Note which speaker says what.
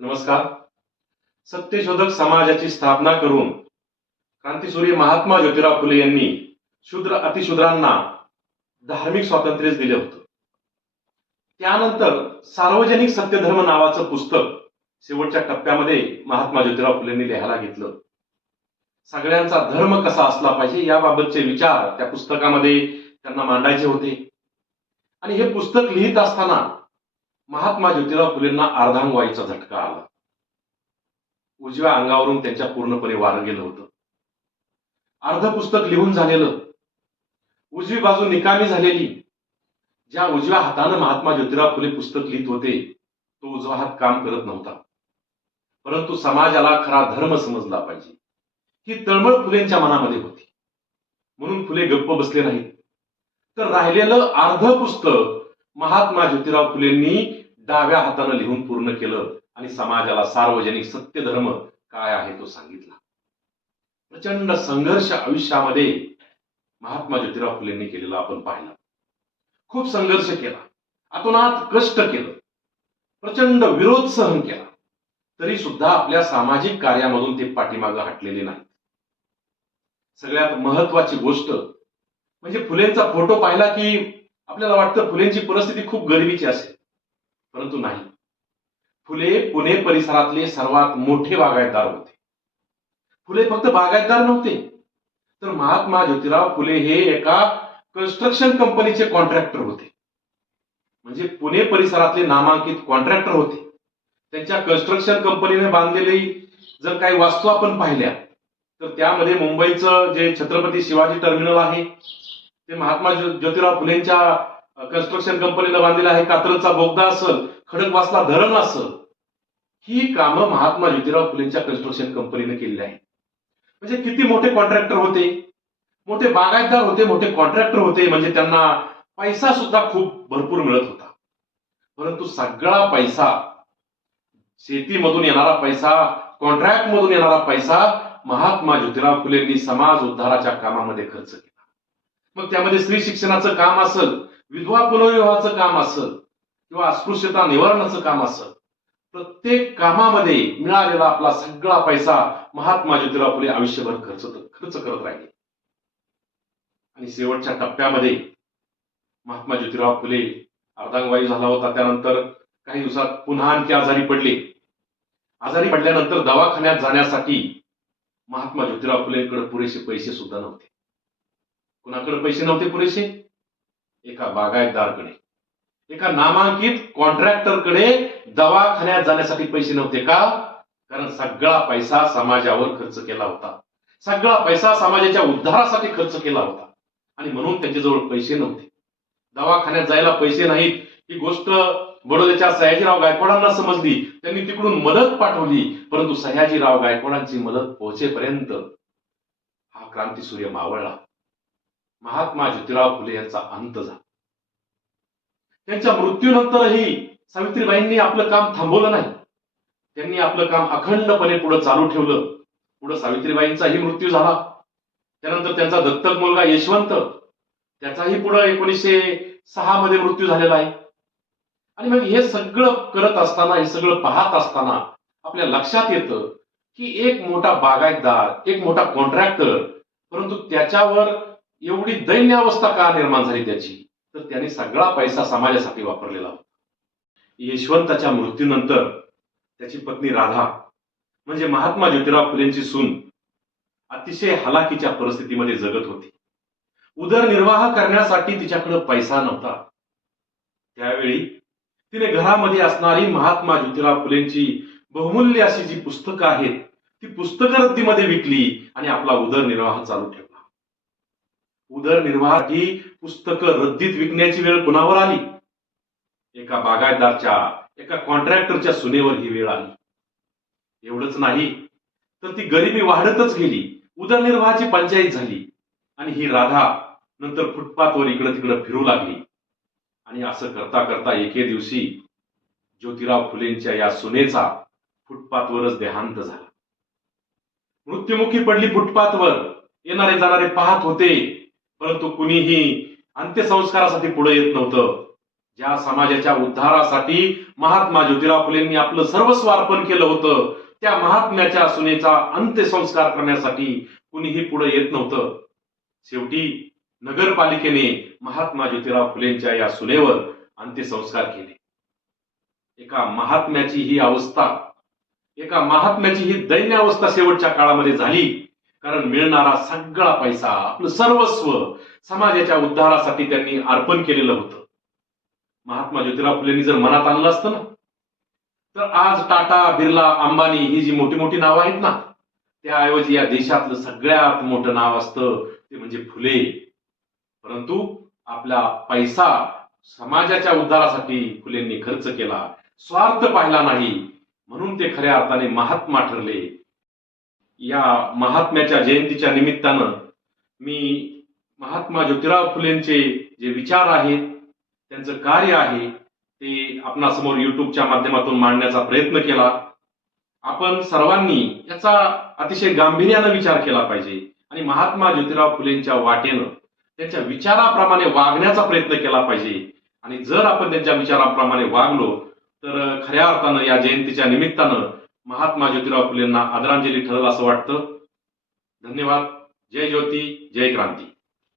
Speaker 1: नमस्कार. सत्यशोधक समाजाची स्थापना करून क्रांतीसूर्य महात्मा ज्योतिराव फुले यांनी शूद्र अतिशूद्रांना धार्मिक स्वातंत्र्य दिले होतं. त्यानंतर सार्वजनिक सत्यधर्म नावाचं पुस्तक शेवटच्या टप्प्यामध्ये महात्मा ज्योतिराव फुलेंनी लिहायला घेतलं. सगळ्यांचा धर्म कसा असला पाहिजे याबाबतचे विचार त्या पुस्तकामध्ये त्यांना मांडायचे होते. आणि हे पुस्तक लिहित असताना महात्मा ज्योतिराव फुलेंना अर्धांगवाईचा झटका आला. उजव्या अंगावरून त्यांच्या पूर्णपणे वारं गेलं होतं. अर्ध पुस्तक लिहून झालेलं उजवी बाजू निकामी झालेली ज्या उजव्या हातानं महात्मा ज्योतिराव फुले पुस्तक लिहित होते तो उजवा हात काम करत नव्हता. परंतु समाजाला खरा धर्म समजला पाहिजे. ही तळमळ फुलेंच्या मनामध्ये होती. म्हणून फुले गप्प बसले नाहीत. तर राहिलेलं अर्ध पुस्तक महात्मा ज्योतिराव फुलेंनी डाव्या हातानं लिहून पूर्ण केलं आणि समाजाला सार्वजनिक सत्य धर्म काय आहे तो सांगितला. प्रचंड संघर्ष आयुष्यामध्ये महात्मा ज्योतिराव फुलेंनी केलेला आपण पाहिला. खूप संघर्ष केला. अतोनात कष्ट केलं. प्रचंड विरोध सहन केला. तरी सुद्धा आपल्या सामाजिक कार्यामधून ते पाठीमागं हटलेले नाहीत. सगळ्यात महत्वाची गोष्ट म्हणजे फुलेंचा फोटो पाहिला की आपल्याला वाटतं फुलेंची परिस्थिती खूप गरिबीची असेल. परंतु नाही. फुले पुणे परिसरातले सर्वात मोठे बागायतदार होते. फुले फक्त बागायतदार नव्हते. तर महात्मा ज्योतिराव फुले हे एका कन्स्ट्रक्शन कंपनीचे कॉन्ट्रॅक्टर होते. म्हणजे पुणे परिसरातले नामांकित कॉन्ट्रॅक्टर होते. त्यांच्या कन्स्ट्रक्शन कंपनीने बांधलेली जर काही वास्तू आपण पाहिल्या तर त्यामध्ये मुंबईचं जे छत्रपती शिवाजी टर्मिनल आहे ते महात्मा ज्यो- ज्योतिराव फुलेंच्या कन्स्ट्रक्शन कंपनीला बांधलेला आहे कात्रचा बोगदा असल खडकवासला धरण असल ही कामं महात्मा ज्योतिराव फुलेंच्या कन्स्ट्रक्शन कंपनीने केलेली आहे म्हणजे किती मोठे कॉन्ट्रॅक्टर होते? मोठे बागायतदार होते मोठे कॉन्ट्रॅक्टर होते म्हणजे त्यांना पैसा सुद्धा खूप भरपूर मिळत होता. परंतु सगळा पैसा शेतीमधून येणारा पैसा कॉन्ट्रॅक्ट मधून येणारा पैसा महात्मा ज्योतिराव फुलेंनी समाज उद्धाराच्या कामामध्ये खर्च केला. मग त्यामध्ये स्त्री शिक्षणाचं काम असल विधवा पुनर्विवाहाचं काम असल किंवा अस्पृश्यता निवारणाचं काम असल प्रत्येक कामामध्ये मिळालेला आपला सगळा पैसा महात्मा ज्योतिराव फुले आयुष्यभर खर्च खर्च करत राहिले. आणि शेवटच्या टप्प्यामध्ये महात्मा ज्योतिराव फुले अर्धांगवायू झाला होता. त्यानंतर काही दिवसात पुन्हा आणखी आजारी पडले. आजारी पडल्यानंतर दवाखान्यात जाण्यासाठी महात्मा ज्योतिराव फुलेंकडे पुरेसे पैसे सुद्धा नव्हते. कुणाकडे पैसे नव्हते पुरेसे? एका बागायतदारकडे. एका नामांकित कॉन्ट्रॅक्टरकडे दवाखान्यात जाण्यासाठी पैसे नव्हते का? कारण सगळा पैसा समाजावर खर्च केला होता. सगळा पैसा समाजाच्या उद्धारासाठी खर्च केला होता. आणि म्हणून त्यांच्याजवळ पैसे नव्हते. दवाखान्यात जायला पैसे नाहीत. ही गोष्ट बडोद्याच्या सयाजीराव गायकवाडांना समजली. त्यांनी तिकडून मदत पाठवली. परंतु सयाजीराव गायकवाडांची मदत पोहोचेपर्यंत हा क्रांती सूर्य मावळला. महात्मा ज्योतिराव फुले यांचा अंत झाला. त्यांच्या मृत्यूनंतरही सावित्रीबाईंनी आपलं काम थांबवलं नाही. त्यांनी आपलं काम अखंडपणे पुढे चालू ठेवलं. पुढे सावित्रीबाईंचाही मृत्यू झाला. त्यानंतर त्यांचा दत्तक मुलगा यशवंत त्याचाही पुढे एकोणीसशे सहा मध्ये मृत्यू झालेला आहे. आणि मग हे सगळं करत असताना हे सगळं पाहत असताना आपल्या लक्षात येतं की एक मोठा बागायतदार एक मोठा कॉन्ट्रॅक्टर परंतु त्याच्यावर एवढी दैन्य अवस्था का निर्माण झाली त्याची? तर त्याने सगळा पैसा समाजासाठी वापरलेला होता. यशवंताच्या मृत्यूनंतर त्याची पत्नी राधा म्हणजे महात्मा ज्योतिराव फुलेंची सून अतिशय हलाखीच्या परिस्थितीमध्ये जगत होती. उदरनिर्वाह करण्यासाठी तिच्याकडे पैसा नव्हता. त्यावेळी तिने घरामध्ये असणारी महात्मा ज्योतिराव फुलेंची बहुमूल्य अशी जी पुस्तकं आहेत ती पुस्तकं रद्दीमध्ये विकली आणि आपला उदरनिर्वाह चालू ठेवला. उदरनिर्वाह ही पुस्तकं रद्दीत विकण्याची वेळ कुणावर आली? एका बागायतदारच्या एका कॉन्ट्रॅक्टरच्या सुनेवर ही वेळ आली. एवढंच नाही तर ती गरिबी वाढतच गेली. उदरनिर्वाहाची पंचायत झाली. आणि ही राधा नंतर फुटपाथवर इकडं तिकडं फिरू लागली. आणि असं करता करता एके दिवशी ज्योतिराव फुलेंच्या या सुनेचा फुटपाथवरच देहांत झाला. मृत्युमुखी पडली फुटपाथवर. येणारे जाणारे पाहत होते. परंतु कुणीही अंत्यसंस्कारासाठी पुढे येत नव्हतं. ज्या समाजाच्या उद्धारासाठी महात्मा ज्योतिराव फुलेंनी आपलं सर्वस्व अर्पण केलं होतं त्या महात्म्याच्या सुनेचा अंत्यसंस्कार करण्यासाठी कुणीही पुढे येत नव्हतं. शेवटी नगरपालिकेने महात्मा ज्योतिराव फुलेंच्या या सुनेवर अंत्यसंस्कार केले. एका महात्म्याची ही अवस्था एका महात्म्याची ही दैन्य अवस्था शेवटच्या काळामध्ये झाली. कारण मिळणारा सगळा पैसा आपलं सर्वस्व समाजाच्या उद्धारासाठी त्यांनी अर्पण केलेलं होतं. महात्मा ज्योतिराव फुलेंनी जर मनात आणलं असतं ना तर आज टाटा बिर्ला अंबानी ही जी मोठी मोठी नावं आहेत ना त्याऐवजी या देशातलं सगळ्यात मोठं नाव असतं ते म्हणजे फुले. परंतु आपला पैसा समाजाच्या उद्धारासाठी फुलेंनी खर्च केला स्वार्थ पाहिला नाही म्हणून ते खऱ्या अर्थाने महात्मा ठरले. या महात्म्याच्या जयंतीच्या निमित्तानं मी महात्मा ज्योतिराव फुलेंचे जे विचार आहेत त्यांचं कार्य आहे ते आपणासमोर युट्यूबच्या माध्यमातून मांडण्याचा प्रयत्न केला. आपण सर्वांनी याचा अतिशय गांभीर्यानं विचार केला पाहिजे आणि महात्मा ज्योतिराव फुलेंच्या वाटेनं त्यांच्या विचाराप्रमाणे वागण्याचा प्रयत्न केला पाहिजे. आणि जर आपण त्यांच्या विचाराप्रमाणे वागलो तर खऱ्या अर्थानं या जयंतीच्या निमित्तानं महात्मा ज्योतिराव फुलेंना आदरांजली ठरेल असं वाटतं. धन्यवाद. जय ज्योती जय क्रांती.